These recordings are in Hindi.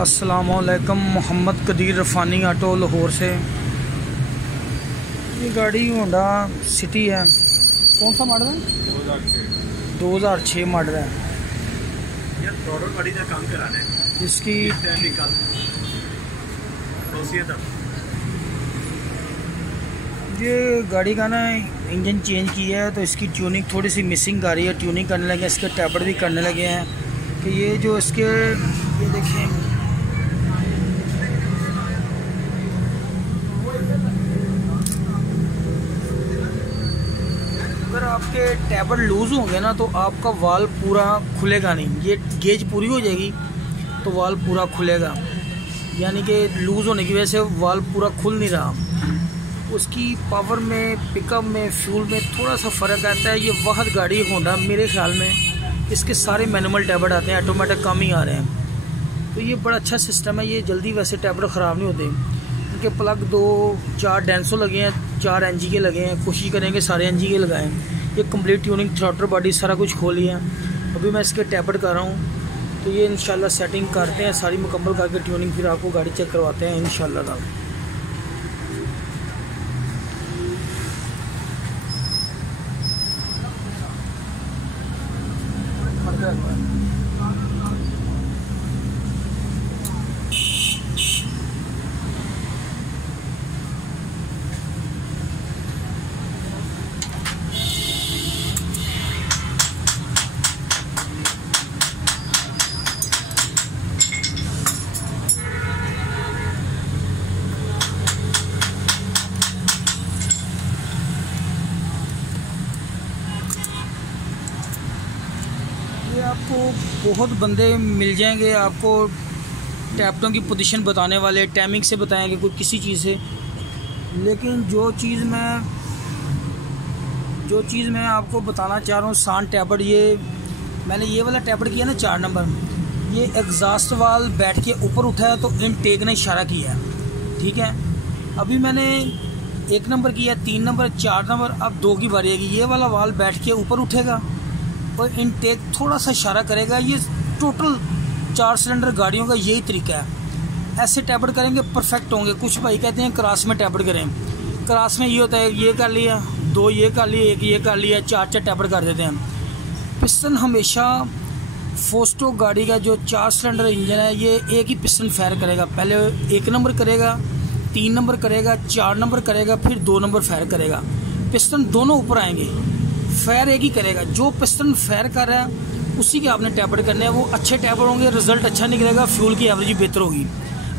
अस्सलामुअलैकुम। मोहम्मद कदीर रफ़ानी ऑटो लाहौर से। ये गाड़ी होंडा सिटी है। कौन सा मॉडल है? 2006 मॉडल है। इसकी ये गाड़ी का ना इंजन चेंज किया है तो इसकी ट्यूनिंग थोड़ी सी मिसिंग आ रही है। ट्यूनिंग करने लगे, इसके टैबलेट भी करने लगे हैं कि ये जो इसके ये देखें, अगर आपके टैबलेट लूज़ होंगे ना तो आपका वाल पूरा खुलेगा नहीं। ये गेज पूरी हो जाएगी तो वाल पूरा खुलेगा, यानी कि लूज़ होने की वजह से वाल पूरा खुल नहीं रहा। उसकी पावर में, पिकअप में, फ्यूल में थोड़ा सा फ़र्क आता है। ये वाहद गाड़ी होंडा, मेरे ख्याल में इसके सारे मैनुअल टैबलेट आते हैं, ऑटोमेटिक कम ही आ रहे हैं। तो ये बड़ा अच्छा सिस्टम है। ये जल्दी वैसे टैबलेट ख़राब नहीं होते। इनके प्लग 2-4 डेंसो लगे हैं, 4 NG के लगे हैं। कोशिश करेंगे सारे NG के लगाएं। ये कंप्लीट ट्यूनिंग, थ्रॉटल बॉडी सारा कुछ खोली है। अभी मैं इसके टैबलेट कर रहा हूँ तो ये इंशाल्लाह सेटिंग करते हैं सारी मुकम्मल करके ट्यूनिंग, फिर आपको गाड़ी चेक करवाते हैं इंशाल्लाह। आपको बहुत बंदे मिल जाएंगे आपको टैबलेटों की पोजीशन बताने वाले, टाइमिंग से बताएंगे, कोई किसी चीज़ से। लेकिन जो चीज़ मैं आपको बताना चाह रहा हूँ, सान टैबलेट, ये मैंने ये वाला टैबलेट किया ना 4 नंबर, ये एग्जॉस्ट वाल बैठ के ऊपर उठाया तो इनटेक ने इशारा किया, ठीक है। अभी मैंने 1 नंबर किया, 3 नंबर, 4 नंबर, अब 2 की बारी आएगी। ये वाला वाल बैठ के ऊपर उठेगा और इनटेक थोड़ा सा इशारा करेगा। ये टोटल 4 सिलेंडर गाड़ियों का यही तरीका है। ऐसे टैबलेट करेंगे परफेक्ट होंगे। कुछ भाई कहते हैं क्रॉस में टैबलेट करें। क्रॉस में ये होता है, ये कर लिया, 2 ये कर लिए, 1 ये कर लिया, 4 टैबलेट कर देते हैं। पिस्टन हमेशा फोस्टो गाड़ी का जो 4 सिलेंडर इंजन है, ये एक ही पिस्टन फायर करेगा। पहले 1 नंबर करेगा, 3 नंबर करेगा, 4 नंबर करेगा, फिर 2 नंबर फायर करेगा। पिस्टन दोनों ऊपर आएंगे, फायर एक ही करेगा। जो पिस्टन फायर कर रहा है उसी के आपने टैबलेट करने हैं। वो अच्छे टैबलेट होंगे, रिजल्ट अच्छा निकलेगा, फ्यूल की एवरेज बेहतर होगी।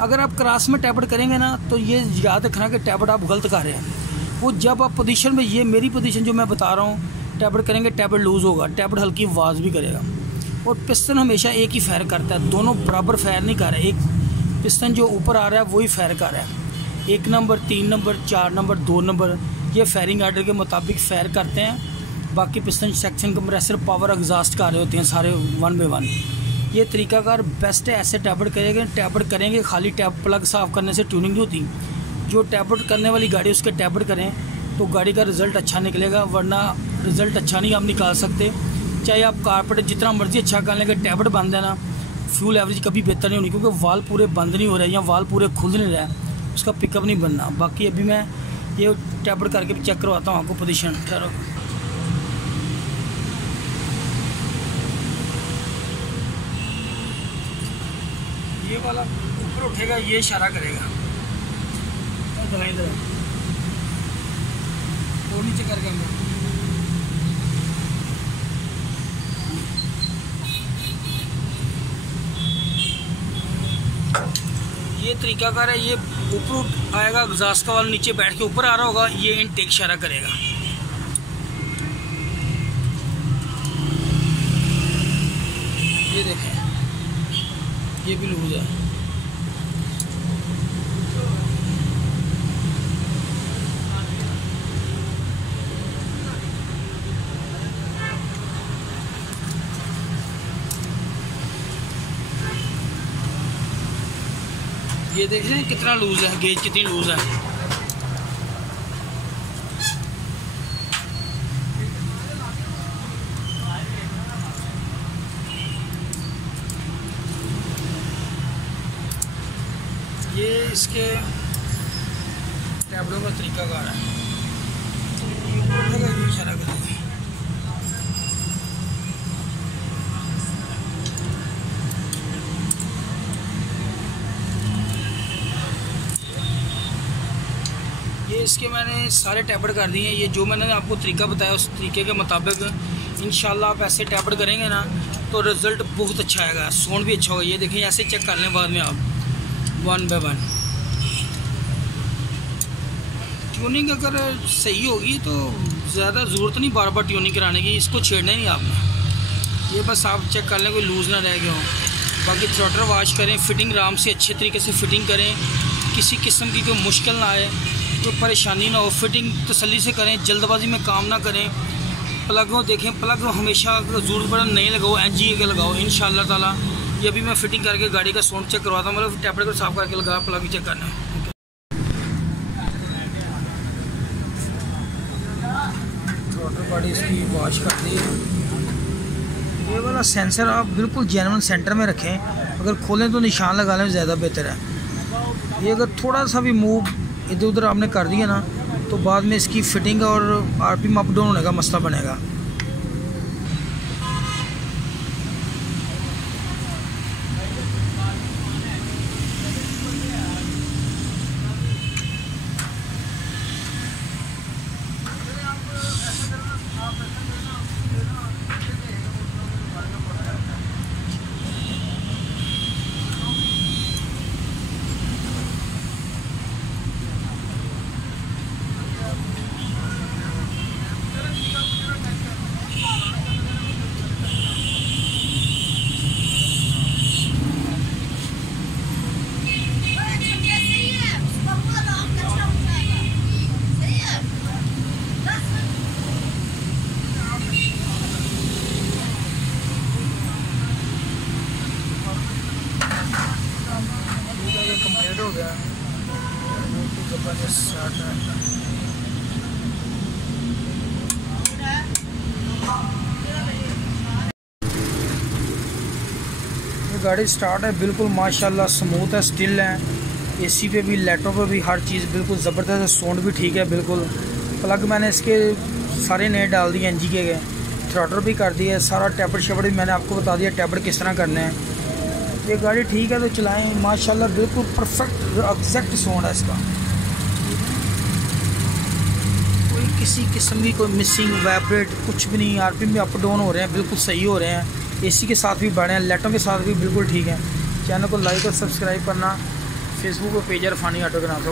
अगर आप क्रॉस में टैबलेट करेंगे ना तो ये याद रखना कि टैबलेट आप गलत कर रहे हैं। वो जब आप पोजीशन में, ये मेरी पोजीशन जो मैं बता रहा हूँ, टैबलेट करेंगे, टैबलेट लूज़ होगा, टैबलेट हल्की आवाज़ भी करेगा। और पिस्टन हमेशा एक ही फायर करता है, दोनों बराबर फायर नहीं कर रहे। एक पिस्टन जो ऊपर आ रहा है वही फायर कर रहा है। 1 नंबर, 3 नंबर, 4 नंबर, 2 नंबर, ये फायरिंग आर्डर के मुताबिक फायर करते हैं। बाकी piston, section, compressor, power, exhaust कर रहे होते हैं सारे 1 बाय 1। ये तरीकाकार बेस्ट है। ऐसे टैबलेट करेंगे खाली टैब प्लग साफ़ करने से ट्यूनिंग नहीं होती। जो टैबलेट करने वाली गाड़ी उसके टैबलेट करें तो गाड़ी का रिज़ल्ट अच्छा निकलेगा, वरना रिज़ल्ट अच्छा नहीं आप निकाल सकते। चाहे आप कारपेट जितना मर्जी अच्छा कर लेंगे, टैबलेट बंद है ना, फ्यूल एवरेज कभी बेहतर नहीं होनी, क्योंकि वाल पूरे बंद नहीं हो रहे या वाल पूरे खुल नहीं रहे, उसका पिकअप नहीं बनना। बाकी अभी मैं ये टैबलेट करके भी चेक करवाता हूँ आपको पोजीशन। ठहरो, ये वाला ऊपर उठेगा, ये इशारा करेगा, इधर और नीचे करके अंदर। ये तरीकाकार है। ये ऊपर आएगा, एग्जॉस्ट का वाला नीचे बैठ के ऊपर आ रहा होगा, ये इनटेक इशारा करेगा। ये देखें, ये भी लूज है। ये देख रहे हैं कितना लूज है, गेज कितनी लूज है। ये इसके टैबलों का तरीकाकार है। इशारा करेंगे। ये इसके मैंने सारे टैबड़ कर दिए हैं। ये जो मैंने आपको तरीका बताया उस तरीके के मुताबिक इंशाल्लाह आप ऐसे टैबड़ करेंगे ना तो रिज़ल्ट बहुत अच्छा आएगा, साउंड भी अच्छा होगा। ये देखें, ऐसे चेक कर लें बाद में आप वन बाय वन। ट्यूनिंग अगर सही होगी तो ज़्यादा ज़रूरत नहीं बार बार ट्यूनिंग कराने की, इसको छेड़ना ही नहीं आपने। ये बस आप चेक कर लें कोई लूज़ ना रह गया हो। बाकी थ्रॉटल वॉश करें, फिटिंग आराम से अच्छे तरीके से फिटिंग करें, किसी किस्म की कोई मुश्किल ना आए, कोई परेशानी ना हो। फिटिंग तसल्ली से करें, जल्दबाजी में काम ना करें। प्लगों देखें, प्लग हमेशा ज़रूरत पड़े नहीं लगाओ, NGA के लगाओ इंशाअल्लाह ताला। ये भी मैं फिटिंग करके गाड़ी का साउंड चेक करवाता हूँ, मतलब टैबलेट को साफ़ करके लगा, प्लग चेक करना है। थ्रॉटल बॉडी इसकी वॉश कर दी है। ये वाला सेंसर आप बिल्कुल जेन्युइन सेंटर में रखें, अगर खोलें तो निशान लगा लें, ज़्यादा बेहतर है। ये अगर थोड़ा सा भी मूव इधर उधर आपने कर दिया ना तो बाद में इसकी फिटिंग और RPM अप डाउन होने का मसला बनेगा। कंप्लीट हो गया, ज़बरदस्त स्टार्ट है। ये गाड़ी स्टार्ट है बिल्कुल माशाल्लाह, स्मूथ है, स्टिल है। AC पे भी, लाइटों पे भी, हर चीज़ बिल्कुल ज़बरदस्त है। साउंड भी ठीक है बिल्कुल। प्लग मैंने इसके सारे नए डाल दिए NGA के, थ्रॉटल भी कर दिया है, सारा टैबड़ शैबड़ भी मैंने आपको बता दिया टैबड़ किस तरह करने हैं। ये गाड़ी ठीक है तो चलाएं, माशाल्लाह बिल्कुल परफेक्ट एग्जैक्ट साउंड है इसका। कोई किसी किस्म की कोई मिसिंग वाइब्रेट कुछ भी नहीं। RPM भी अप डाउन हो रहे हैं, बिल्कुल सही हो रहे हैं। AC के साथ भी बढ़े हैं, लाइटों के साथ भी बिल्कुल ठीक है। चैनल को लाइक और सब्सक्राइब करना। फेसबुक पर पेज इरफानी ऑटो के नाम से।